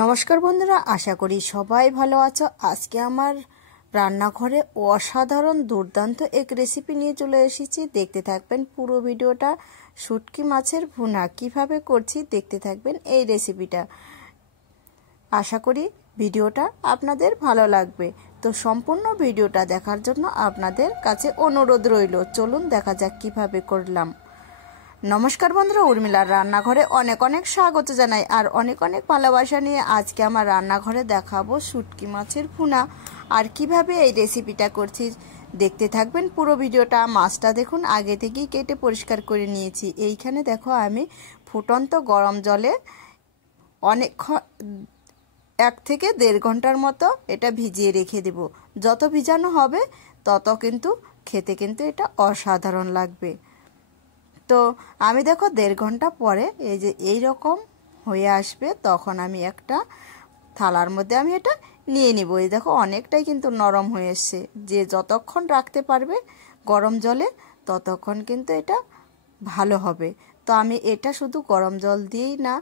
নমস্কার বন্ধুরা, আশা করি সবাই ভালো আছো। আজকে আমার রান্নাঘরে অসাধারণ দুর্দান্ত এক রেসিপি নিয়ে চলে এসেছি। দেখতে থাকবেন পুরো ভিডিওটা। শুটকি মাছের ভুনা কিভাবে করছি দেখতে থাকবেন এই রেসিপিটা। আশা করি ভিডিওটা আপনাদের ভালো লাগবে। তো সম্পূর্ণ ভিডিওটা দেখার জন্য আপনাদের কাছে অনুরোধ রইল। চলুন দেখা যাক কিভাবে করলাম। নমস্কার বন্ধুরা, উর্মিলার রান্নাঘরে অনেক অনেক স্বাগত জানাই আর অনেক অনেক ভালোবাসা নিয়ে আজকে আমার রান্নাঘরে দেখাবো শুটকি মাছের ভুনা। আর কিভাবে এই রেসিপিটা করছি দেখতে থাকবেন পুরো ভিডিওটা। মাছটা দেখুন আগে থেকেই কেটে পরিষ্কার করে নিয়েছি। এইখানে দেখো আমি ফুটন্ত গরম জলে অনেক 1 থেকে 1.5 ঘন্টার মতো এটা ভিজিয়ে রেখে দেব। যত ভিজানো হবে তত কিন্তু খেতে কিন্তু এটা অসাধারণ লাগবে। তো আমি দেখো 1.5 ঘন্টা পরে এই যে এই রকম হয়ে আসবে, তখন আমি একটা থালার মধ্যে আমি এটা নিয়ে নিব। এই দেখো অনেকটাই কিন্তু নরম হয়ে এসছে। যে যতক্ষণ রাখতে পারবে গরম জলে ততক্ষণ কিন্তু এটা ভালো হবে। তো আমি এটা শুধু গরম জল দিয়েই না,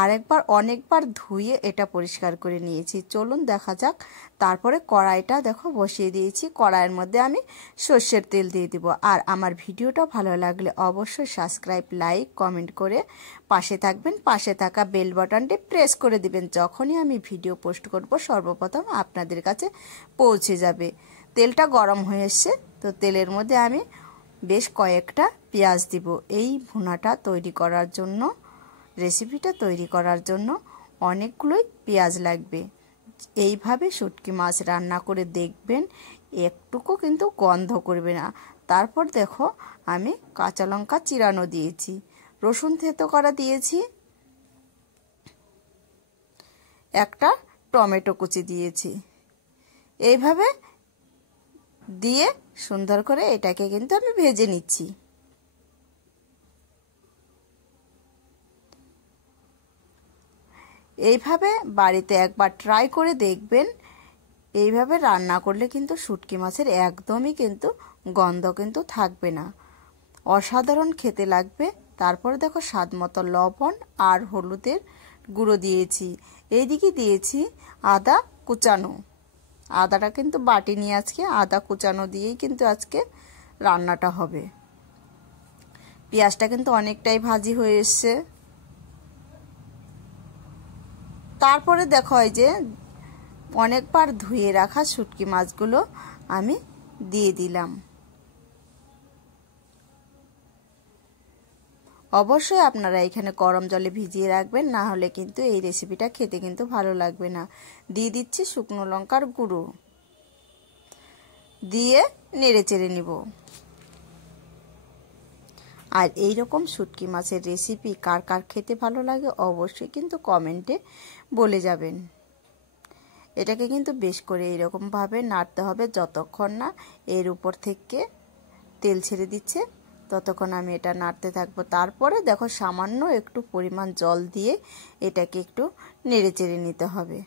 আরেকবার অনেকবার ধুয়ে এটা পরিষ্কার করে নিয়েছি। চলুন দেখা যাক। তারপরে কড়াইটা দেখো বসিয়ে দিয়েছি। কড়াইয়ের মধ্যে আমি সর্ষের তেল দিয়ে দিব। আর আমার ভিডিওটা ভালো লাগলে অবশ্যই সাবস্ক্রাইব, লাইক, কমেন্ট করে পাশে থাকবেন। পাশে থাকা বেল বাটনটি প্রেস করে দিবেন। যখনই আমি ভিডিও পোস্ট করব সর্বপ্রথম আপনাদের কাছে পৌঁছে যাবে। তেলটা গরম হয়ে এসছে, তো তেলের মধ্যে আমি বেশ কয়েকটা পেঁয়াজ দিব। এই ভুনাটা তৈরি করার জন্য, রেসিপিটা তৈরি করার জন্য অনেকগুলোই পেঁয়াজ লাগবে। এইভাবে শুটকি মাছ রান্না করে দেখবেন, একটুকু কিন্তু গন্ধ করবে না। তারপর দেখো আমি কাঁচা লঙ্কা চিরানো দিয়েছি, রসুন থেতো করা দিয়েছি, একটা টমেটো কুচি দিয়েছি। এইভাবে দিয়ে সুন্দর করে এটাকে কিন্তু আমি ভেজে নিচ্ছি। এইভাবে বাড়িতে একবার ট্রাই করে দেখবেন। এইভাবে রান্না করলে কিন্তু শুটকি মাছের একদমই কিন্তু গন্ধ কিন্তু থাকবে না, অসাধারণ খেতে লাগবে। তারপরে দেখো স্বাদ মতো লবণ আর হলুদের গুঁড়ো দিয়েছি। এইদিকে দিয়েছি আদা কুচানো। আদাটা কিন্তু বাটিনি আজকে, আদা কুচানো দিয়েই কিন্তু আজকে রান্নাটা হবে। পেঁয়াজটা কিন্তু অনেকটাই ভাজি হয়ে এসছে। তারপরে দেখো এই যে অনেকবার ধুয়ে রাখা শুটকি মাছগুলো আমি দিয়ে দিলাম। অবশ্যই আপনারা এখানে গরম জলে ভিজিয়ে রাখবেন, না হলে কিন্তু এই রেসিপিটা খেতে কিন্তু ভালো লাগবে না। দিয়ে দিচ্ছি শুকনো লঙ্কার গুঁড়ো, দিয়ে নেড়ে চেড়ে নিব। আর এই রকম শুটকি মাছের রেসিপি কার কার খেতে ভালো লাগে অবশ্যই কিন্তু কমেন্টে বলে যাবেন। এটাকে কিন্তু বেশ করে এরকমভাবে নাড়তে হবে যতক্ষণ না এর উপর থেকে তেল ছেড়ে দিচ্ছে, ততক্ষণ আমি এটা নাড়তে থাকবো। তারপরে দেখো সামান্য একটু পরিমাণ জল দিয়ে এটাকে একটু নেড়ে চেড়ে নিতে হবে।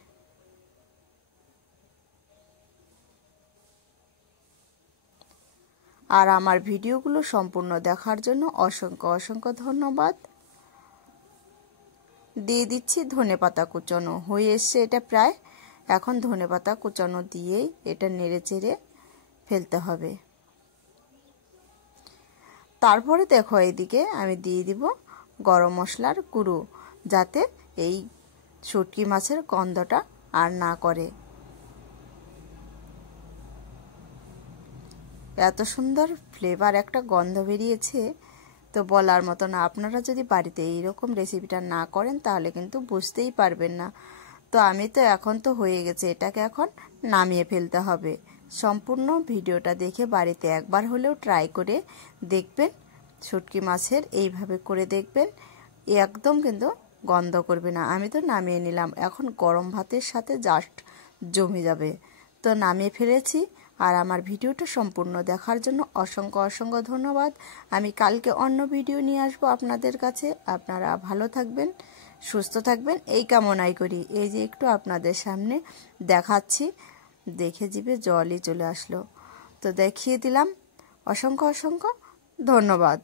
আর আমার ভিডিওগুলো সম্পূর্ণ দেখার জন্য অসংখ্য অসংখ্য ধন্যবাদ। দিয়ে দিচ্ছি ধনেপাতা কুচানো। হয়ে এসছে এটা প্রায়। এখন ধনেপাতা কুচানো দিয়েই এটা নেড়ে চেড়ে ফেলতে হবে। তারপরে দেখো এইদিকে আমি দিয়ে দিব গরম মশলার গুঁড়ো, যাতে এই শুটকি মাছের গন্ধটা আর না করে। এত সুন্দর ফ্লেভার একটা গন্ধ বেরিয়েছে তো বলার মতো না। আপনারা যদি বাড়িতে এইরকম রেসিপিটা না করেন তাহলে কিন্তু বুঝতেই পারবেন না। তো আমি তো এখন তো হয়ে গেছে, এটাকে এখন নামিয়ে ফেলতে হবে। সম্পূর্ণ ভিডিওটা দেখে বাড়িতে একবার হলেও ট্রাই করে দেখবেন। শুটকি মাছের এইভাবে করে দেখবেন, একদম কিন্তু গন্ধ করবে না। আমি তো নামিয়ে নিলাম, এখন গরম ভাতের সাথে জাস্ট জমে যাবে। তো নামিয়ে ফেলেছি। আর আমার ভিডিওটা সম্পূর্ণ দেখার জন্য অসংখ্য অসংখ্য ধন্যবাদ। আমি কালকে অন্য ভিডিও নিয়ে আসবো আপনাদের কাছে। আপনারা ভালো থাকবেন, সুস্থ থাকবেন এই কামনাই করি। এই যে একটু আপনাদের সামনে দেখাচ্ছি, দেখে জিভে জলই চলে আসলো। তো দেখিয়ে দিলাম। অসংখ্য অসংখ্য ধন্যবাদ।